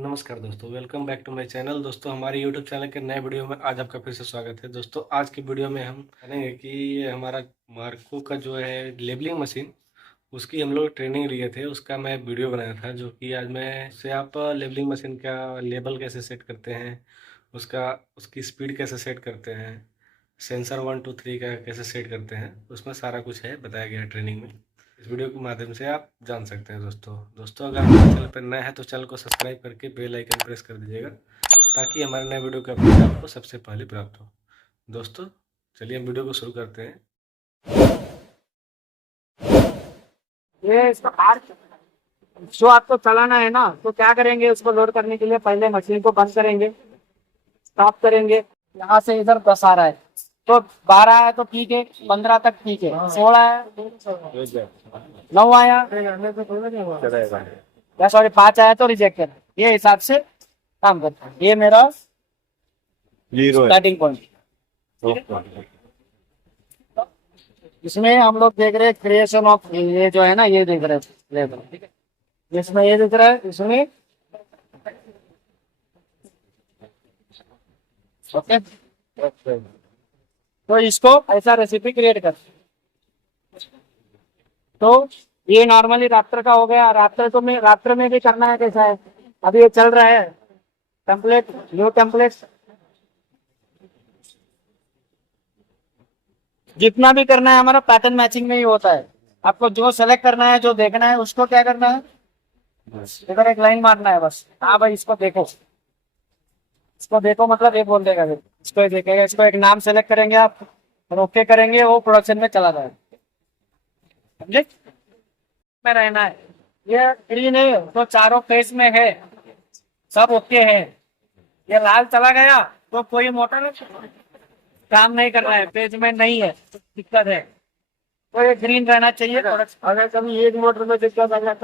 नमस्कार दोस्तों, welcome back to my channel. दोस्तों, हमारे यूट्यूब चैनल के नए वीडियो में आज आपका फिर से स्वागत है। दोस्तों, आज की वीडियो में हम जानेंगे कि ये हमारा मार्को का जो है लेबलिंग मशीन, उसकी हम लोग ट्रेनिंग लिए थे। उसका मैं वीडियो बनाया था, जो कि आज मैं उससे आप लेबलिंग मशीन का लेबल कैसे सेट करते हैं, उसका उसकी स्पीड कैसे सेट करते हैं, सेंसर 1 2 3 का कैसे सेट करते हैं, उसमें सारा कुछ है बताया गया है ट्रेनिंग में। इस वीडियो के माध्यम से आप जान सकते हैं। दोस्तों अगर हमारे चैनल पर नए हैं तो चैनल को सब्सक्राइब करके बेल आइकन प्रेस कर दीजिएगा, ताकि हमारे नए वीडियो का अपडेट आपको सबसे पहले प्राप्त हो। दोस्तों, चलिए हम वीडियो को शुरू करते हैं। ये इसका पार्ट जो आपको चलाना है ना, तो क्या करेंगे, उसको लोड करने के लिए पहले मशीन को बंद करेंगे, स्टॉप करेंगे। यहाँ से इधर 10 आ रहा है तो 12 है तो ठीक है, 15 तक ठीक है, 16 है, 9 आया या सॉरी 5 आया तो रिजेक्ट कर, ये हिसाब से काम करता है। ये मेरा स्टार्टिंग पॉइंट। इसमें हम लोग देख रहे हैं क्रिएशन ऑफ, ये जो है ना, ये देख रहे हैं लेवल, ठीक है। इसमें ये दिख रहा है, इसमें ओके। तो इसको ऐसा रेसिपी क्रिएट कर, तो ये नॉर्मली रात्र का हो गया। रात्र में भी करना है, कैसा है अभी ये चल रहा है टेम्पलेट, न्यू टेम्पलेट। जितना भी करना है हमारा पैटर्न मैचिंग में ही होता है। आपको जो सेलेक्ट करना है, जो देखना है, उसको क्या करना है, इधर एक लाइन मारना है बस। हाँ भाई, इसको देखो, इसको देखो मतलब ये बोल देगा, इसको देखेगा। इसको एक नाम सेलेक्ट करेंगे आप और ओके करेंगे, वो प्रोडक्शन में चला जाएगा, समझे। में रहना है, ये ग्रीन है तो चारों फेस में है, सब ओके है। ये लाल चला गया तो कोई मोटर काम नहीं कर रहा है, पेज में नहीं है, दिक्कत है। तो ये ग्रीन रहना चाहिए। अगर कभी एक मोटर में दिक्कत आएगा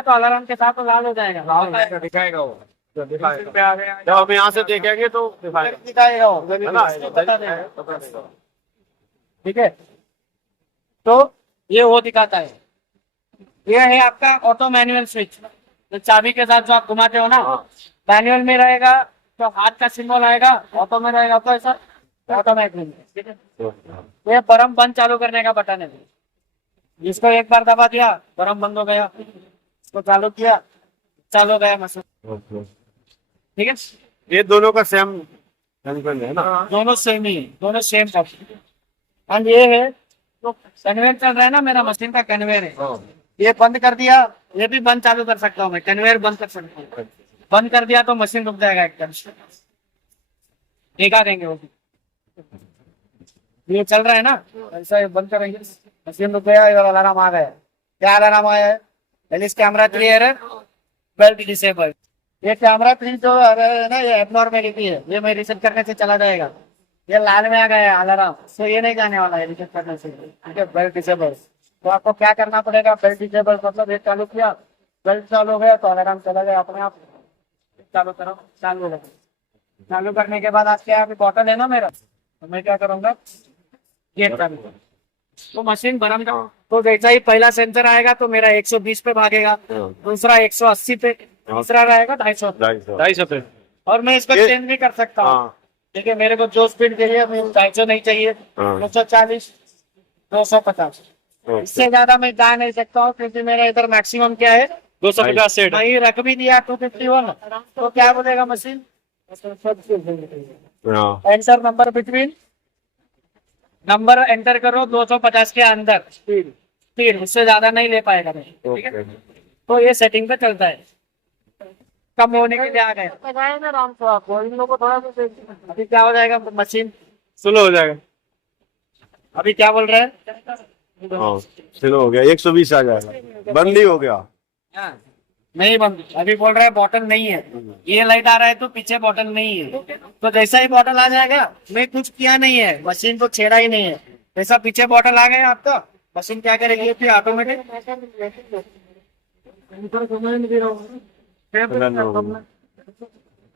तो अलार्म के साथ तो लाल हो जाएगा, दिखाएगा वो। दिखाएगा। जब हम यहाँ से देखेंगे तो दिखाएगा वो, बता देगा। ठीक है, तो ये वो दिखाता है। ये है आपका ऑटो मैनुअल स्विच, तो चाबी के साथ जो आप घुमाते हो ना, मैनुअल में रहेगा तो हाथ का सिंबल आएगा, ऑटो में रहेगा तो ऐसा ऑटोमेटिक। ठीक है, ये बरम बंद चालू करने का बटन है। इसको एक बार दबा दिया, बरम बंद हो गया। इसको चालू किया, चालू हो गया मशीन। ठीक है, ये दोनों का सेम है ना। दोनों सेम ही है, दोनों सेम का। और ये है तो कन्वेयर चल रहा है ना, मेरा मशीन का कन्वेयर है। ये बंद कर दिया, ये भी बंद चालू कर सकता हूँ मैं, कन्वेयर बंद कर सकता हूँ। बंद कर दिया तो मशीन रुक जाएगा एकदम, देखा देंगे वो। ये चल रहा है ना, ऐसा बंद करेंगे, मशीन रुक गया और अलार्म आ गया। क्या अलार्म आया है, police camera 3 error, belt disable. ये कैमरा 3 जो है ना, ये एबनॉर्मेलिटी है, ये मैं रिसेट करने से चला जाएगा। ये लाल में आ गया अलार्म, तो ये नहीं जाने वाला है रिसेट करने से। ठीक है, बेल्ट डिसेबल। तो आपको क्या करना पड़ेगा, बेल्ट डिसेबल मतलब ये चालू किया, बेल्ट चालू हो गया तो अलार्म चला गया अपने आप। चालू करो, चालू हो गया। चालू करने के बाद आज क्या अभी बॉटल है ना मेरा, तो मैं क्या करूंगा, गेट चालू करूँ तो मशीन बरम का। तो जैसा ही पहला सेंसर आएगा तो मेरा 120 पे भागेगा, दूसरा 180 पे, तीसरा रहेगा 250 पे। और मैं इसको चेंज भी कर सकता हूँ। ठीक है, मेरे को जो स्पीड चाहिए, 250 नहीं चाहिए, 240, 250, इससे ज्यादा मैं जा नहीं सकता हूँ, क्योंकि मेरा इधर मैक्सिमम क्या है 250 सेट। नहीं रख भी दिया 251, तो क्या बोलेगा machine, enter number between, number enter करो 250 के अंदर स्पीड, उससे ज्यादा नहीं ले पाएगा। ठीक है, तो ये सेटिंग पे चलता है। कम होने के लिए आ गए अभी क्या हो जाएगा, मशीन स्लो हो जाएगा। अभी क्या बोल रहे हैं, स्लो हो गया, 120 आ जाएगा, बंद ही हो गया। नहीं बंद, अभी बोल रहा है बॉटल नहीं है। ये लाइट आ रहा है तो पीछे बॉटल नहीं है, तो जैसा ही बॉटल आ जाएगा, मैं कुछ किया नहीं है, मशीन को छेड़ा ही नहीं है, जैसा पीछे बॉटल आ गया आपका, मशीन क्या करेगी फिर ऑटोमेटिक।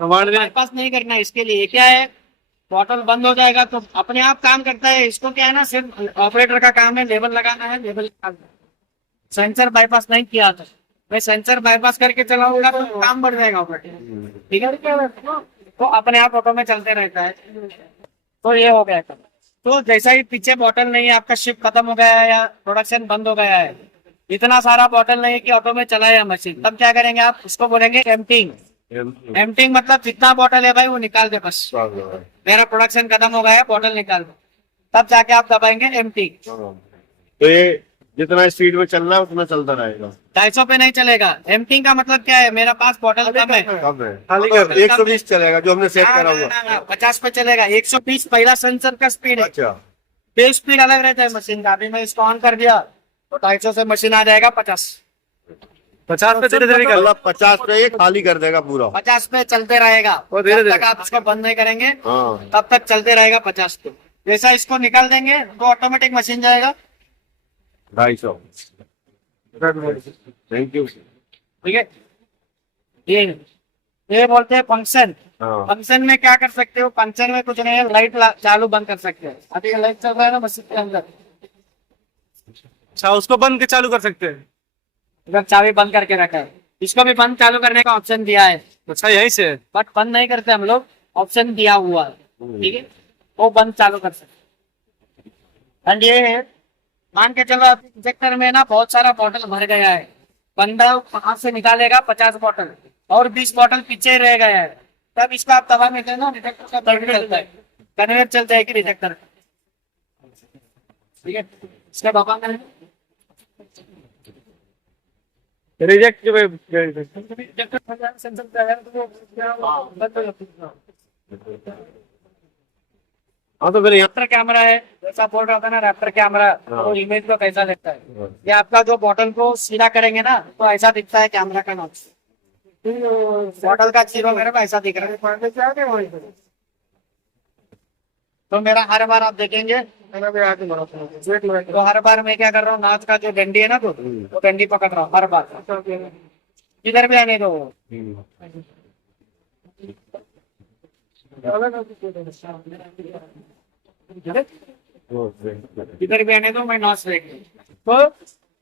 बाईपास नहीं करना, इसके लिए क्या है, बॉटल बंद हो जाएगा तो अपने आप काम करता है। इसको क्या है ना, सिर्फ ऑपरेटर का काम है लेबल लगाना है, लेबल सेंसर बाईपास नहीं किया था, मैं सेंसर बाईपास करके चलाऊंगा तो काम बढ़ जाएगा ऑटोमेटिक। ठीक है, तो अपने आप ऑटो में चलते रहता है। तो ये हो गया काम। तो जैसा ही पीछे बॉटल नहीं है, आपका शिफ्ट खत्म हो गया है या प्रोडक्शन बंद हो गया है, इतना सारा बॉटल नहीं है कि ऑटो में चलाए मशीन, तब क्या करेंगे आप, उसको बोलेंगे एम्पटिंग। एम्पटिंग मतलब जितना बॉटल है भाई वो निकाल दे, बस मेरा प्रोडक्शन खत्म हो गया है, बॉटल निकाल दो, तब जाके आप दबाएंगे एम्पटिंग। तो ये जितना स्पीड में चलना है उतना चलता रहेगा। 250 पे नहीं चलेगा। एम्पटिंग का मतलब क्या है, मेरा पास बॉटल कम है, कम है, खाली कर 120 चलेगा जो हमने सेट करा हुआ। 50 पे चलेगा। 120 पहला सेंसर का स्पीड है, अच्छा, पे स्पीड अलग रहता है मशीन का। अभी मैं इसको ऑन कर दिया तो 250 से मशीन आ जाएगा 50। 50 पे धीरे धीरे कर। मतलब 50 पे ये खाली कर देगा पूरा। 50 पे चलते रहेगा, वो धीरे जब धीरे। तक आप इसको बंद नहीं करेंगे हाँ, तब तक चलते रहेगा 50 पे। जैसा इसको निकाल देंगे तो ऑटोमेटिक मशीन जाएगा 250। Thank you. ठीक है। ये बोलते हैं फंक्शन। हाँ, फंक्शन में क्या कर सकते हो, फंक्शन में कुछ नहीं है, लाइट चालू बंद कर सकते हैं। अभी ये लाइट चल रहा है ना मशीन के अंदर, अच्छा, उसको बंद के चालू कर सकते हैं। इधर चाबी बंद करके रखा है, इसको भी बंद चालू करने का ऑप्शन दिया है, अच्छा, यहीं से। बट बंद नहीं करते हम लोग, ऑप्शन दिया हुआ है। ठीक है, वो बंद चालू कर सकते। एंड ये है, मान के चलो आप इंजेक्टर में ना बहुत सारा बॉटल भर गया है, बंदा हाथ से निकालेगा 50 बॉटल और 20 बॉटल पीछे रह गया है, तब इसको आप दबा में देना, डिटेक्टर का कन्वेयर चलता है, कन्वेयर चल जाएगी डिटेक्टर। ठीक है, इसका दबाना है, रिजेक्ट। डिटेक्टर सेंसर पे है तो वो बंद हो जाता है। हाँ तो फिर यहाँ रैप्टर कैमरा है, जैसा बोल रहा था ना रैप्टर कैमरा, तो इमेज को कैसा लेता है, ये आपका जो बॉटल को सीधा करेंगे ना तो ऐसा दिखता है कैमरा का नॉच, बॉटल का जीरो मेरे को ऐसा दिख रहा है। तो मेरा हर बार आप देखेंगे, तो हर बार मैं क्या कर रहा हूँ, नाच का जो डंडी है ना तो वो डंडी पकड़ रहा हूँ हर बार, इधर भी आने दो। इधर भी आने दो, मैं नॉच देख। तो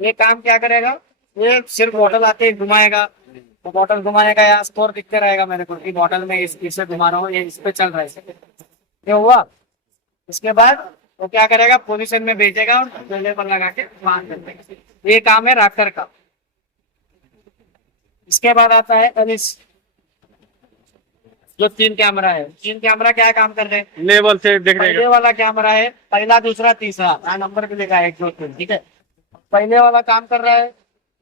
ये काम क्या करेगा, ये सिर्फ बॉटल आके घुमाएगा, तो बॉटल घुमाने का यहाँ स्कोर दिखते रहेगा मेरे को कि बॉटल में इसे घुमा रहा हूँ, ये इस पे चल रहा है, ये हुआ। इसके बाद वो क्या करेगा, पोजीशन में भेजेगा और लेबल लगा के बांध देगा। ये काम है रैप्टर का। इसके बाद आता है एलिस, जो 3 कैमरा है। 3 कैमरा क्या काम कर रहे हैं, लेवल से देख पहले रहेगा। वाला कैमरा है, पहला दूसरा तीसरा, नंबर भी लिखा है 1 2 3। ठीक है, पहले वाला काम कर रहा है,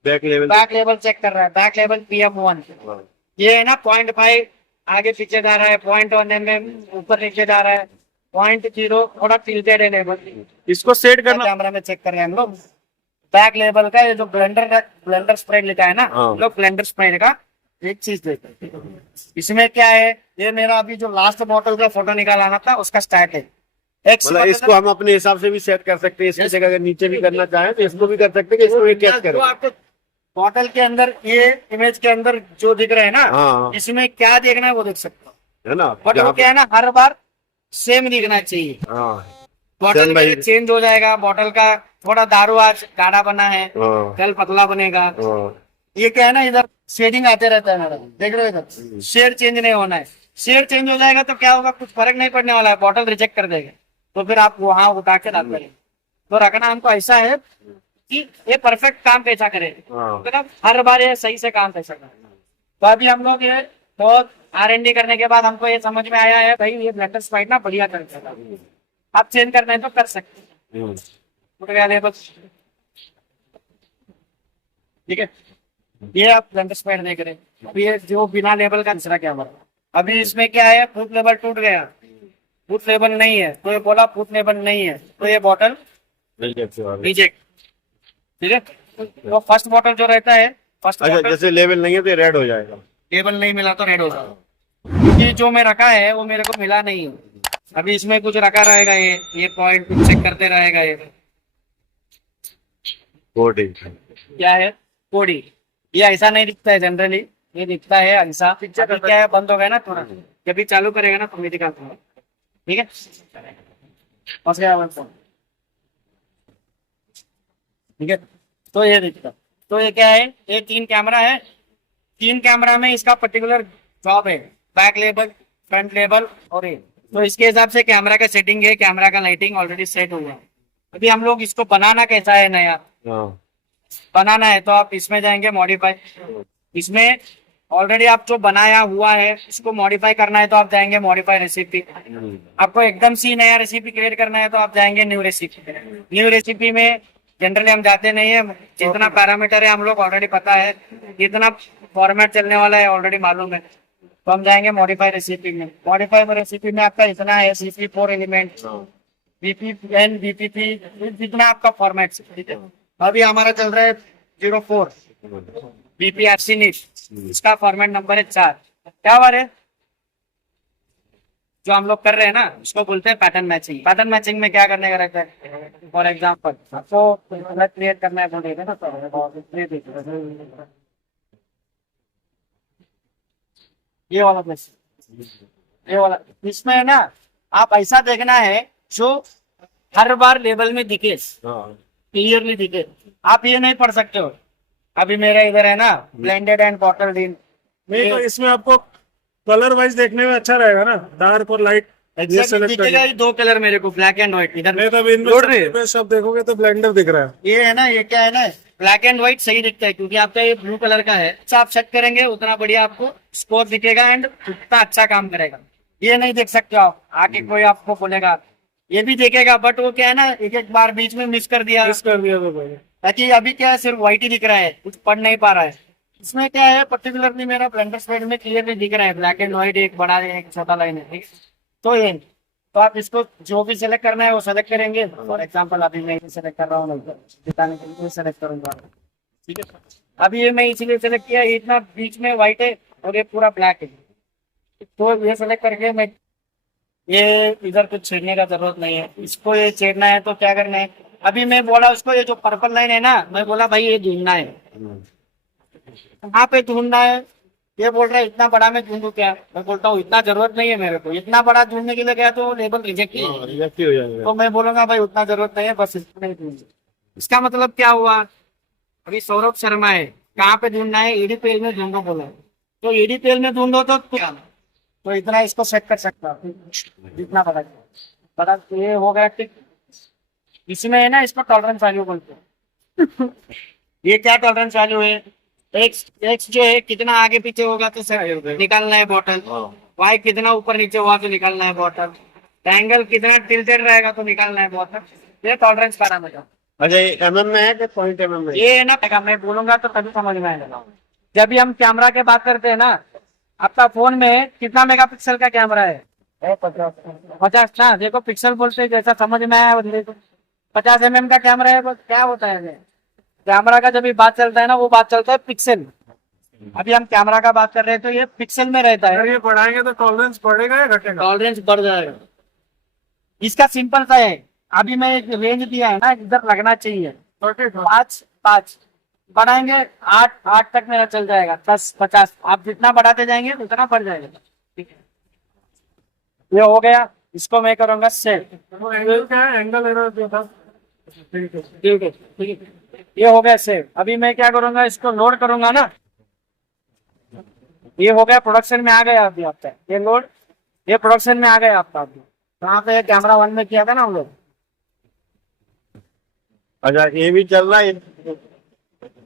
back level. Back level check कर रहा है, बैक लेवल PM1। ये है ना 0.5 आगे पीछे जा रहा है, 0.1 mm ऊपर नीचे जा रहा है, 0.0 थोड़ा टिल्टेड है लेवल। इसको सेट करना। कैमरा में चेक कर रहे हैं हम लोग बैक लेवल का। ये जो ब्लेंडर स्प्रेड लिखा है ना, हाँ। लोग ब्लेंडर स्प्रेड का एक चीज देखते हैं। इसमें क्या है, ये मेरा अभी जो लास्ट बॉटल का फोटो निकालाना था उसका स्टार्ट है। मतलब इसको हम अपने हिसाब से भी सेट कर सकते हैं, इसकी जगह अगर नीचे भी करना चाहें तो इसको भी कर सकते हैं कि इसको भी कैच जो करें। आपको बॉटल के अंदर, ये इमेज के अंदर जो दिख रहा है ना, हाँ, इसमें क्या देखना है वो देख सकते हो, है ना, बट जहाँ वो क्या है ना, हर बार सेम दिखना चाहिए। हाँ, बॉटल चल भाई। चेंज हो जाएगा, बॉटल का थोड़ा दारू आज गाढ़ा बना है, हाँ, कल पतला बनेगा। हाँ, ये क्या है ना, इधर शेडिंग आते रहता है मेरा, देख रहे हो इधर शेड चेंज नहीं होना है। शेड चेंज हो जाएगा तो क्या होगा, कुछ फर्क नहीं पड़ने वाला है, बॉटल रिजेक्ट कर देगा, तो फिर आप वहां उठा के रख करें। तो रखना हमको ऐसा है कि ये परफेक्ट काम कैसा करे, हाँ। मतलब हर बार ये सही से काम कैसा करे। तो अभी हम लोग ये बहुत R&D करने के बाद हमको ये समझ में आया है भाई, ये ब्लेंडर स्प्रेड ना बढ़िया चलता है, आप चेंज करना है तो कर सकते हैं। उठ गया लेवल। ठीक है, ये आप ब्लेंडर स्प्रेड देख रहे हैं। अब ये जो बिना लेबल का दूसरा कैमरा, अभी इसमें क्या है, फुट लेवल टूट गया, फुट लेवल नहीं है, तो ये बोला फुट लेवल नहीं है, तो ये बॉटल रिजेक्ट। ठीक है, तो फर्स्ट बॉटल जो रहता है, फर्स्ट अच्छा, बॉटल जैसे लेवल नहीं है तो रेड हो जाएगा। लेबल नहीं मिला तो रेड होगा, क्योंकि जो मैं रखा है वो मेरे को मिला नहीं है। अभी इसमें कुछ रखा रहेगा, ये पॉइंट चेक करते रहेगा। ये क्या है, कोडी। ये ऐसा नहीं दिखता है जनरली, ये दिखता है ऐसा। अभी क्या है, बंद हो गया ना थोड़ा, जब भी चालू करेगा ना तो मैं दिखाता हूँ। ठीक है, ठीक है, तो ये दिखता। तो ये क्या है, ये 3 कैमरा है, 3 कैमरा में इसका पर्टिकुलर जॉब है, बैक लेबल, फ्रंट लेबल और ये। तो इसके हिसाब से कैमरा का सेटिंग है, कैमरा का लाइटिंग ऑलरेडी सेट हुआ है। अभी हम लोग इसको बनाना कैसा है नया बनाना है, तो आप इसमें जाएंगे मॉडिफाई, इसमें ऑलरेडी आप जो बनाया हुआ है इसको मॉडिफाई करना है तो आप जाएंगे मॉडिफाई रेसिपी। आपको एकदम से नया रेसिपी क्रिएट करना है तो आप जाएंगे न्यू रेसिपी। न्यू रेसिपी में जनरली हम जाते नहीं है, जितना पैरामीटर है हम लोग ऑलरेडी पता है, जितना फॉर्मेट चलने वाला है ऑलरेडी मालूम है, तो हम जाएंगे मॉडिफाई रेसिपी में। मॉडिफाई रेसिपी में आपका इतना है, CP 4 एलिमेंट, VPN, VPP, जितना आपका फॉर्मेट, ठीक है। अभी हमारा चल रहा है 04 BPRC नीट, इसका फॉर्मेट नंबर है 4। क्या बार है जो हम लोग कर रहे हैं ना, उसको बोलते हैं पैटर्न मैचिंग। पैटर्न मैचिंग में क्या करने का रहता है, फॉर एग्जाम्पल आपको क्रिएट करना है बोलेगा ना, तो ये वाला प्लेस, ये वाला, इसमें है ना आप ऐसा देखना है जो हर बार लेवल में दिखे, क्लियरली दिखे। आप ये नहीं पढ़ सकते हो, अभी मेरा इधर है ना ब्लेंडेड एंड बॉटल्ड इन, नहीं तो इसमें आपको कलर वाइज देखने में अच्छा रहेगा ना, डार्क और लाइट दिखेगा ही 2 कलर मेरे को, ब्लैक एंड व्हाइट। इधर नहीं तो अभी इनमें सब देखोगे तो ब्लेंडर दिख रहा है। ये है ना, ये क्या है ना, ब्लैक एंड व्हाइट सही दिखता है क्योंकि आपका ये ब्लू कलर का है। अच्छा आप सेट करेंगे उतना बढ़िया आपको स्कोर दिखेगा एंड उतना अच्छा काम करेगा। ये नहीं देख सकते आप, आगे कोई आपको बोलेगा, ये भी देखेगा बट वो क्या है ना, एक बार बीच में मिस कर दिया तो भाई ताकि अभी क्या है सिर्फ व्हाइट ही दिख रहा है, कुछ पढ़ नहीं पा रहा है। इसमें क्या है पर्टिकुलरली मेरा ब्लेंडर स्पेड में क्लियरली दिख रहा है, ब्लैक एंड व्हाइट, एक बड़ा है एक छोटा लाइन है, ठीक है। तो ये तो आप इसको जो भी सिलेक्ट करना है वो सिलेक्ट करेंगे। फॉर एग्जांपल अभी मैं सिलेक्ट कर रहा हूँ, दिखाने के लिए सिलेक्ट करूंगा, ठीक है। अभी ये मैं इसीलिए सिलेक्ट किया, इतना बीच में व्हाइट है और ये पूरा ब्लैक है, तो ये सिलेक्ट करके मैं ये इधर कुछ छेड़ने का जरूरत नहीं है। इसको ये छेड़ना है तो क्या करना है, अभी मैं बोला उसको ये जो पर्पल लाइन है ना, मैं बोला भाई ये ढूंढना है, कहाँ पे ढूंढना है, ये बोल रहा है इतना बड़ा मैं ढूंढू क्या, मैं बोलता हूँ इतना जरूरत नहीं है मेरे को, इतना बड़ा ढूंढने के लिए गया तो लेबल रिजेक्ट ही हो जाएगा। तो मैं बोलूंगा भाई उतना जरूरत नहीं है, बस इसको नहीं ढूंढ। इसका मतलब क्या हुआ, अभी सौरभ शर्मा है, कहाँ पे ढूंढना है, EDPL में ढूंढो बोला, तो EDPL में ढूंढो तो इतना इसको सेट कर सकता हूँ, इतना बड़ा ये हो गया, ठीक। इसमें है ना इसको टॉलरेंस वैल्यू बोलते हैं। ये क्या टॉलरेंस वैल्यू है, एक्स जो है कितना आगे पीछे होगा तो निकालना है बॉटल, वाई कितना ऊपर नीचे हुआ तो निकालना है बॉटल, ट्रायंगल कितना टिल्टेड रहेगा तो निकालना है बॉटल। ये टॉलरेंस पैरामीटर। अच्छा ये MM में है कि पॉइंट MM में? ये है ना, मैं बोलूंगा तो तभी समझ में आएगा। जब भी हम कैमरा की बात करते हैं ना, आपका फोन में कितना मेगापिक्सल का कैमरा है, 50 ना, देखो पिक्सल बोलते हैं, जैसा समझ में आया 50 mm का कैमरा है, क्या होता है कैमरा का जब भी बात चलता है ना, वो बात चलता है पिक्सल। अभी हम कैमरा का बात कर रहे हैं तो ये पिक्सल में रहता है। अगर ये बढ़ाएंगे तो टॉलरेंस बढ़ेगा या घटेगा? टॉलरेंस बढ़ जाएगा। इसका सिंपल सा है, अभी मैं एक रेंज दिया है ना, इधर लगना चाहिए 5 बढ़ाएंगे 8 तक मेरा चल जाएगा, 10 50 आप जितना बढ़ाते जाएंगे उतना बढ़ जाएगा, ठीक है। ये हो गया, इसको मैं करूंगा सेव। एंगल क्या है, एंगल एरर जो था, ठीक है ठीक है, ठीक है, ये हो गया सेव। अभी मैं क्या करूंगा, इसको लोड करूंगा ना, ये हो गया प्रोडक्शन में आ गया अभी आपका, ये लोड, ये प्रोडक्शन में आ गया आपका। अभी कहाँ पे कैमरा 1 में किया था ना हम लोग। अच्छा ये भी चल रहा है,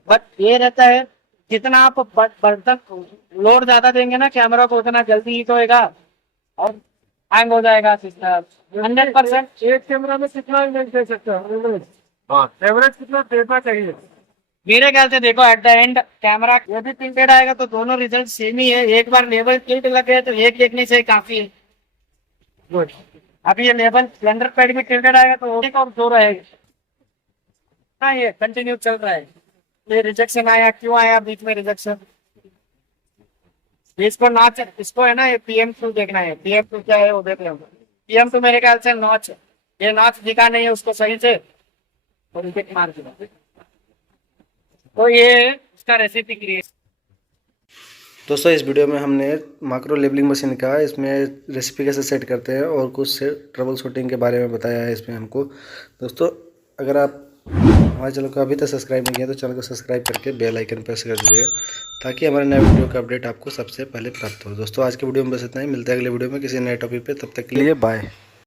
बट ये रहता है जितना आप बर्तन लोड ज्यादा देंगे ना कैमरा को, उतना जल्दी हीट होएगा और हैंग हो जाएगा सिस्टम। 100% एक कैमरा में कितना इमेज दे सकते हो, एवरेज कितना देना चाहिए? मेरे ख्याल से देखो एट द एंड कैमरा ये भी टिल्टेड आएगा तो दोनों रिजल्ट सेम ही है। एक बार लेवल टिल्ट लग गया तो एक देखने से काफी है। गुड। अभी ये लेवल ब्लेंडर पैड भी टिल्टेड आएगा तो एक और 2 रहेगा। हाँ ये कंटिन्यू चल रहा है। ये रिजेक्शन आया, क्यों आया बीच में रिजेक्शन? इसको नॉच, इसको है ना ये PM2 देखना है। PM2 क्या है वो देख लो। PM2 मेरे ख्याल से नॉच, ये नॉच दिखा नहीं है उसको सही से और रिजेक्ट मार दिया। तो ये इसका रेसिपी क्रिएट। दोस्तों इस वीडियो में हमने माइक्रो लेबलिंग मशीन का इसमें रेसिपी कैसे सेट करते हैं और कुछ से ट्रबल शूटिंग के बारे में बताया है इसमें हमको। दोस्तों अगर आप हमारे चैनल को अभी तक सब्सक्राइब नहीं किया तो चैनल को सब्सक्राइब करके बेल आइकन प्रेस कर दीजिएगा ताकि हमारे नए वीडियो का अपडेट आपको सबसे पहले प्राप्त हो। दोस्तों आज के वीडियो में बस इतना ही, मिलते हैं अगले वीडियो में किसी नए टॉपिक पे, तब तक के लिए बाय।